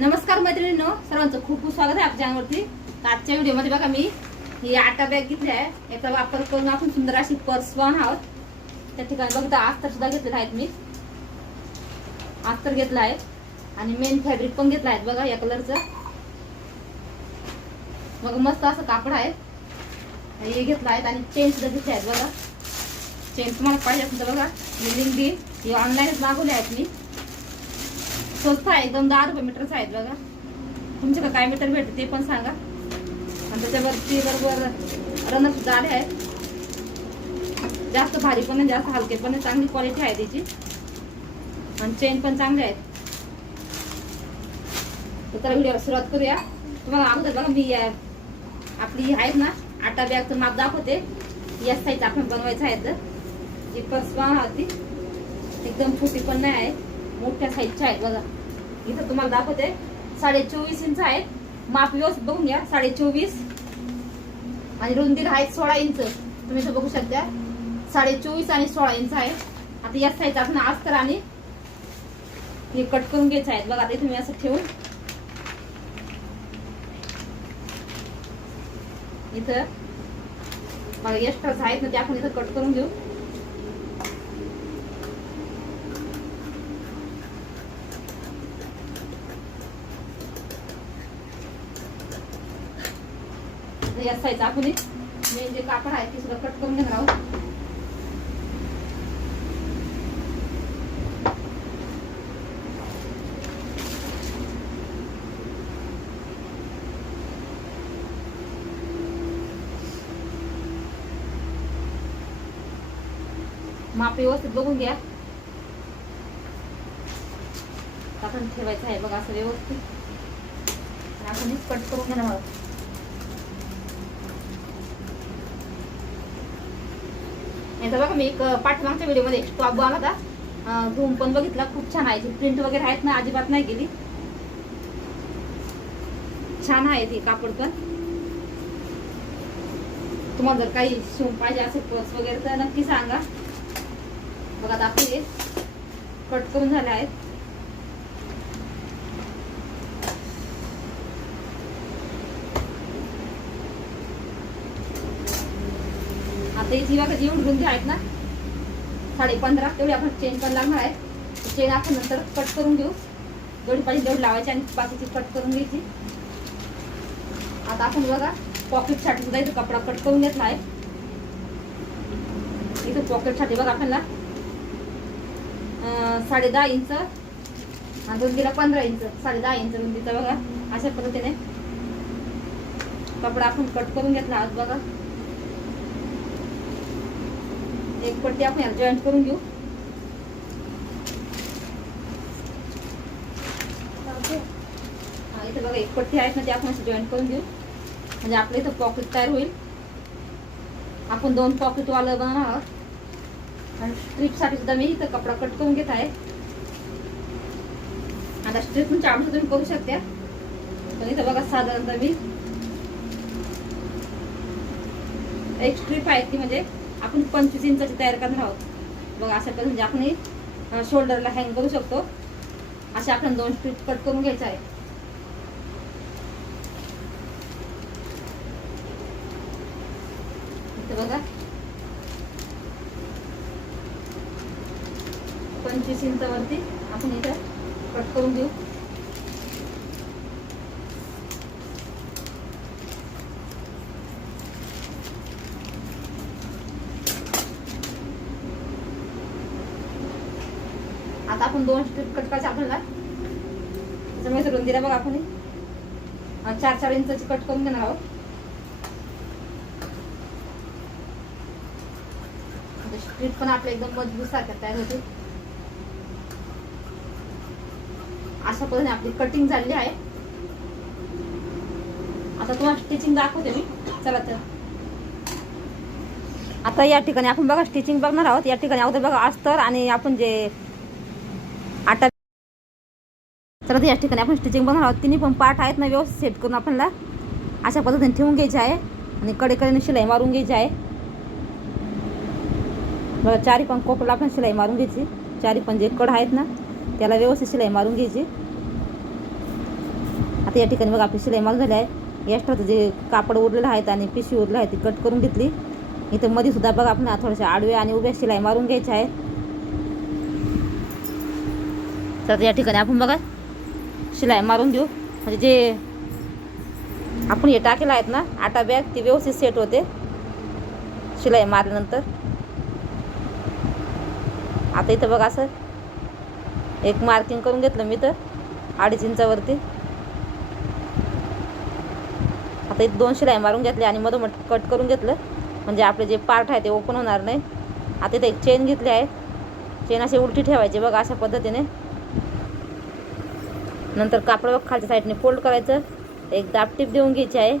नमस्कार मैत्रिणींनो, सर्वांचं खूप खूप स्वागत आहे आपल्या चॅनलवरती. आजच्या व्हिडिओमध्ये बघा मी ही आटा बॅग घेतली आहे. याचा वापर करून आपण सुंदर अशी पर्स बनवणार आहोत. त्या ठिकाणी बघा अस्तर सुद्धा घेतलेलं आहेत. मी अस्तर घेतलं आहे आणि मेन फॅब्रिक पण घेतलं आहे बघा या कलरचं. बघा मस्त असं कापड आहे हे घेतलं आहे आणि चेन सुद्धा घेतले आहेत बघा. चेन तुम्हाला पाहिजे असेल तर बघा मी लिंक देईन. हे ऑनलाईनच मागवले आहेत मी. स्वस्त आहे एकदम, 10 रुपये मीटरच आहेत बघा. तुमच्याकडे काय मीटर भेटते ते पण सांगा. आणि त्याच्यावरती बरोबर रनर सुद्धा आले आहेत. जास्त भारी पण नाही जास्त हलके पण नाही, चांगली क्वालिटी आहे त्याची आणि चेन पण चांगले आहेत. तर त्याला व्हिडिओला सुरुवात करूया. तुम्हाला अगोदर बघा मी आपली आहेत ना आटा बॅगचं माप दाखवते. या साईज आपण बनवायचं आहे. तर जी पर्स बनवणार होती एकदम छोटी पण नाही आहे, मोठ्या साईजच्या आहेत बघा. इथं तुम्हाला दाखवते 24.5 इंच आहेत. माप व्यवस्थित बघून घ्या. 24.5 आणि रुंदी आहेत 16 इंच. तुम्ही इथं बघू शकता 24.5 आणि 16 इंच आहे. आता या साईज आपण अस्तर आणि हे कट करून घ्यायचं आहे बघा. आता तुम्ही असं ठेवून इथं बघा एक्स्ट्राच आहेत ना ते आपण इथं कट करून घेऊ. या साईज आपण मेन जे कापड आहे ते सुद्धा कट करून घेणार आहोत. माप व्यवस्थित बघून घ्या. आपण ठेवायचं आहे बघा असं व्यवस्थित. आपण कट करून घेणार आहोत. याचा बघा मी एक पाठीमागच्या व्हिडिओमध्ये टॉप बनवला होता. धुवून पण बघितला, खूप छान आहे. प्रिंट वगैरे आहेत ना, अजिबात नाही गेली. छान आहे ती कापड पण. तुम्हाला जर काही शिवून पाहिजे असेल पर्स वगैरे तर नक्की सांगा. बघा आता आपले कट करून झाले आहेत. आता ही बघा जेवढी रुंदी आहेत ना 15.5 तेवढी आपण चेन पण लागणार आहे. चेन आपण नंतर कट करून घेऊ. जेवढी पाहिजे तेवढी लावायची आणि बाकीची कट करून घ्यायची. आता आपण बघा पॉकेट साठी सुद्धा इथं कपडा कट करून घेतला आहे. इथं पॉकेट साठी बघा आपल्याला 10.5 इंच आणि रुंदीला 15 इंच, 10.5 इंच रुंदीचा बघा अशा पद्धतीने कपडा आपण कट करून घेतला आहोत बघा. एक पट्टी आपण याला जॉईंट करून घेऊ. इथे बघा एक पट्टी आहे ना ती आपण जॉईंट करून घेऊ. म्हणजे आपलं इथं पॉकेट तयार होईल. आपण 2 पॉकेट वाला बनवणार आहोत. आणि स्ट्रीप साठी सुद्धा मी इथं कपडा कट करून घेत आहे. आता स्ट्रीप तुमच्या आवडीचं तुम्ही करू शकता. पण इथं बघा साधारणतः मी एक स्ट्रीप आहे ती म्हणजे आपण 25 इंचाची तयार करणार आहोत बघा. अशा पद्धतीने आपण शोल्डरला हँग करू शकतो. अशा आपण 2 स्ट्रीप कट करून घ्यायचं आहे. इथं बघा 25 इंचावरती आपण इथं कट करून घेऊ. आता आपण 2 स्ट्रीप कट करायचे आपल्याला. त्याच्यामुळे रुंदीला बघा आपण 4 इंचाची कट करून घेणार आहोत. स्ट्रीप पण आपल्या एकदम मजबूत सारख्या तयार होते. अशा पद्धतीने आपली कटिंग झालेली आहे. आता तुम्हाला स्टिचिंग दाखवते मी. चला तर आता या ठिकाणी आपण बघा स्टिचिंग बघणार आहोत. या ठिकाणी अगोदर बघा अस्तर आणि आपण जे आटा तर या ठिकाणी आपण स्टिचिंग बघणार आहोत. तिन्ही पण पार्ट आहेत ना व्यवस्थित सेट करून आपल्याला अशा पद्धतीने ठेवून घ्यायचे आहे आणि कडेकडेने शिलाई मारून घ्यायची आहे बघा. 4 पण कोपरला आपण शिलाई मारून घ्यायची. 4 पण जे कड आहेत ना त्याला व्यवस्थित शिलाई मारून घ्यायची. आता या ठिकाणी बघा आपली शिलाई मारून झाली आहे. एक्स्ट्राचं जे कापड उरलेलं आहे आणि पिशवी उरलं आहे ती कट करून घेतली. इथं मध्ये सुद्धा बघा आपण थोड्याशा आडव्या आणि उभ्या शिलाई मारून घ्यायच्या आहेत. तर या ठिकाणी आपण बघा शिलाई मारून घेऊ, म्हणजे जे आपण हे टाकेलं आहेत ना आटा बॅग ती व्यवस्थित सेट होते शिलाई मारल्यानंतर. आता इथं बघा असं एक मार्किंग करून घेतलं मी तर 2.5 इंचावरती. आता इथं 2 शिलाई मारून घेतली आणि मधोमध कट करून घेतलं, म्हणजे आपले जे पार्ट आहे ते ओपन होणार नाही. आता इथं एक चेन घेतली आहे. चेन अशी उलटी ठेवायची बघा अशा पद्धतीने. नंतर कापड बघ खालच्या साईडने फोल्ड करायचं, एक दाबटीप देऊन घ्यायची आहे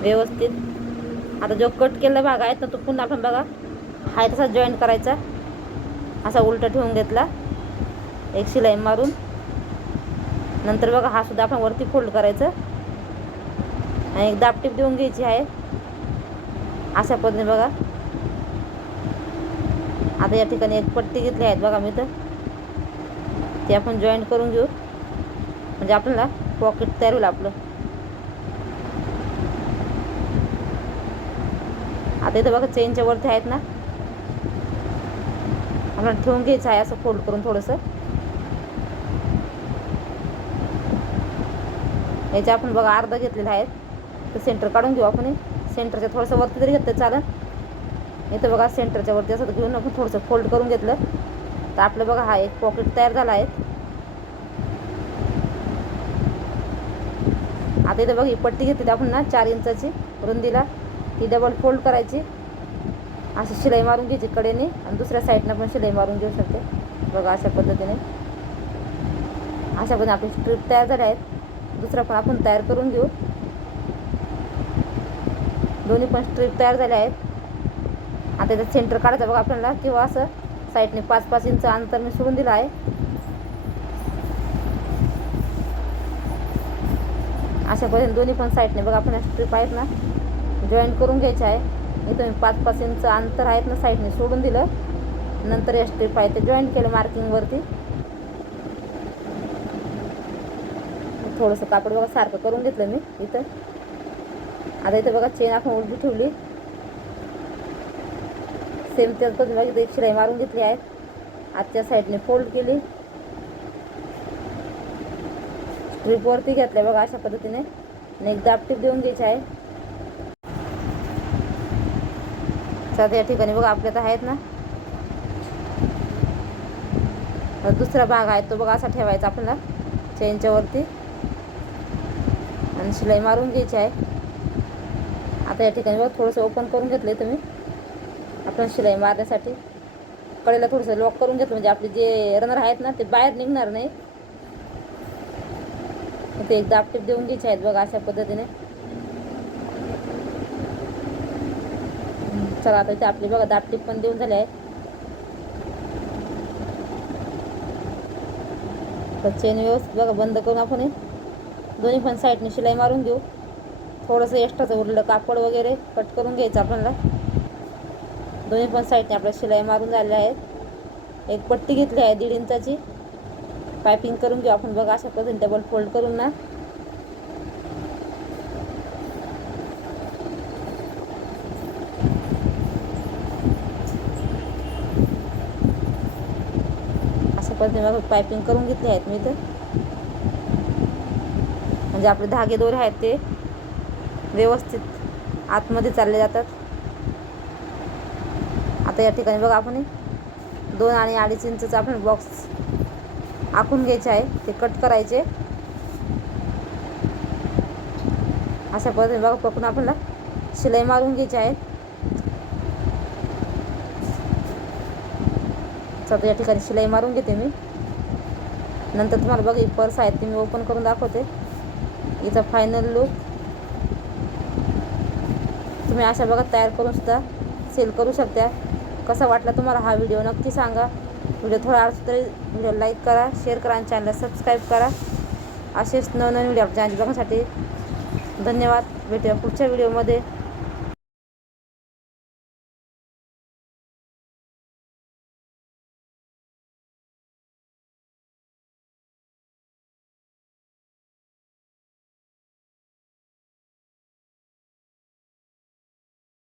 व्यवस्थित. आता जो कट केलेला भाग आहे तर तो पुन्हा आपण बघा हाय तसा जॉईंट करायचा. असा उलटा ठेवून घेतला एक शिलाई मारून. नंतर बघा हा सुद्धा आपण वरती फोल्ड करायचं आणि एक दाबटीप देऊन घ्यायची आहे अशा पद्धतीने बघा. आता या ठिकाणी एक पट्टी घेतली आहे बघा मी तर, ते आपण जॉईंट करून घेऊ, म्हणजे आपल्याला पॉकेट तयार होईल आपलं. आता इथं बघा चेनच्या वरती आहेत ना, आपल्याला ठेवून घ्यायचं आहे असं फोल्ड करून थोडंसं. याच्या आपण बघा अर्धा घेतलेला आहे तर सेंटर काढून घेऊ आपण. सेंटरच्या थोडंसं वरती जरी घेतलं चालेल. इथं बघा सेंटरच्या वरती असं घेऊन आपण थोडंसं फोल्ड करून घेतलं तर आपलं बघा हा एक पॉकेट तयार झाला आहे. आता इथं बघा ही पट्टी घेतली आपण ना 4 इंचाची रुंदीला, ती डबल फोल्ड करायची, अशी शिलाई मारून घ्यायची कडेने आणि दुसऱ्या साईडनं पण शिलाई मारून घेऊ शकते बघा अशा पद्धतीने. अशा पद्धतीने आपली स्ट्रीप तयार झाल्या आहेत. दुसरा पण आपण तयार करून घेऊ. दोन्ही पण स्ट्रीप तयार झाल्या आहेत. आता इथं सेंटर काढायचं बघा आपल्याला, किंवा असं साईडने 5-5 इंच अंतर मी सोडून दिलं आहे. अशा पद्धतीने दोन्ही पण साईडने बघा आपण स्ट्रीप आहेत ना जॉईंट करून घ्यायचे आहे. इथं मी 5-5 इंच अंतर आहेत ना साईडने सोडून दिलं. नंतर या स्ट्रीप आहे ते जॉईंट केलं मार्किंगवरती. थोडंसं कापड बघा सारखं करून घेतलं मी इथं. आता इथं बघा चेन आपण उलटी ठेवली, सेम त्याच पद्धतीने इथं एक शिलाई मारून घेतली आहे. आजच्या साईडने फोल्ड केली, स्ट्रीपवरती घेतल्या बघा अशा पद्धतीने आणि एक दाबटीप देऊन घ्यायची आहे. तर या ठिकाणी बघा आपल्यात आहेत ना दुसरा भाग आहे तो बघा असा ठेवायचा आपल्याला चेनच्या वरती आणि शिलाई मारून घ्यायची आहे. आता या ठिकाणी बघा थोडंसं ओपन करून घेतलं तुम्ही आपण शिलाई मारण्यासाठी. कडेला थोडंसं लॉक करून घेतलं, म्हणजे आपले जे रनर आहेत ना ते बाहेर निघणार नाही. इथे एक दाबटीप देऊन घ्यायची आहेत बघा अशा पद्धतीने. चला आता इथे आपली बघा दाबटीप पण देऊन झाले आहे. तर चेन व्यवस्थित बघा बंद करून आपण दोन्ही पण साईडने शिलाई मारून घेऊ. थोडंसं एक्स्ट्राचं उरलेलं कापड वगैरे कट करून घ्यायचं आपल्याला. दोन्ही पण साईडने आपल्या शिलाई मारून झालेल्या आहेत. एक पट्टी घेतली आहे 1.5 इंचाची, पायपिंग करून घेऊ आपण बघा अशा पद्धतीने डबल फोल्ड करून ना. अशा पद्धतीने बघा पायपिंग करून घेतली आहेत मी इथं, म्हणजे आपले धागे दोरे आहेत ते व्यवस्थित आतमध्ये चालले जातात. आता या ठिकाणी बघा आपण 2 आणि 2.5 इंचचा आपण बॉक्स आखून घ्यायचे आहे, ते कट करायचे अशा पद्धतीने बघा. पकडून आपल्याला शिलाई मारून घ्यायची आहे. तर या ठिकाणी शिलाई मारून घेते मी. नंतर तुम्हाला बघा ही पर्स आहे ती मी ओपन करून दाखवते. हिचा फायनल लुक तुम्ही अशा बघा तयार करून सुद्धा सेल करू शकता. कसा वाटला तुम्हाला हा व्हिडिओ नक्की सांगा. व्हिडिओ थोडा आवडला तरी व्हिडिओ लाईक करा, शेअर करा आणि चॅनलला सबस्क्राईब करा. असेच नवनवीन व्हिडिओ आपल्या चॅनल बघण्यासाठी धन्यवाद. भेटूया पुढच्या व्हिडिओमध्ये.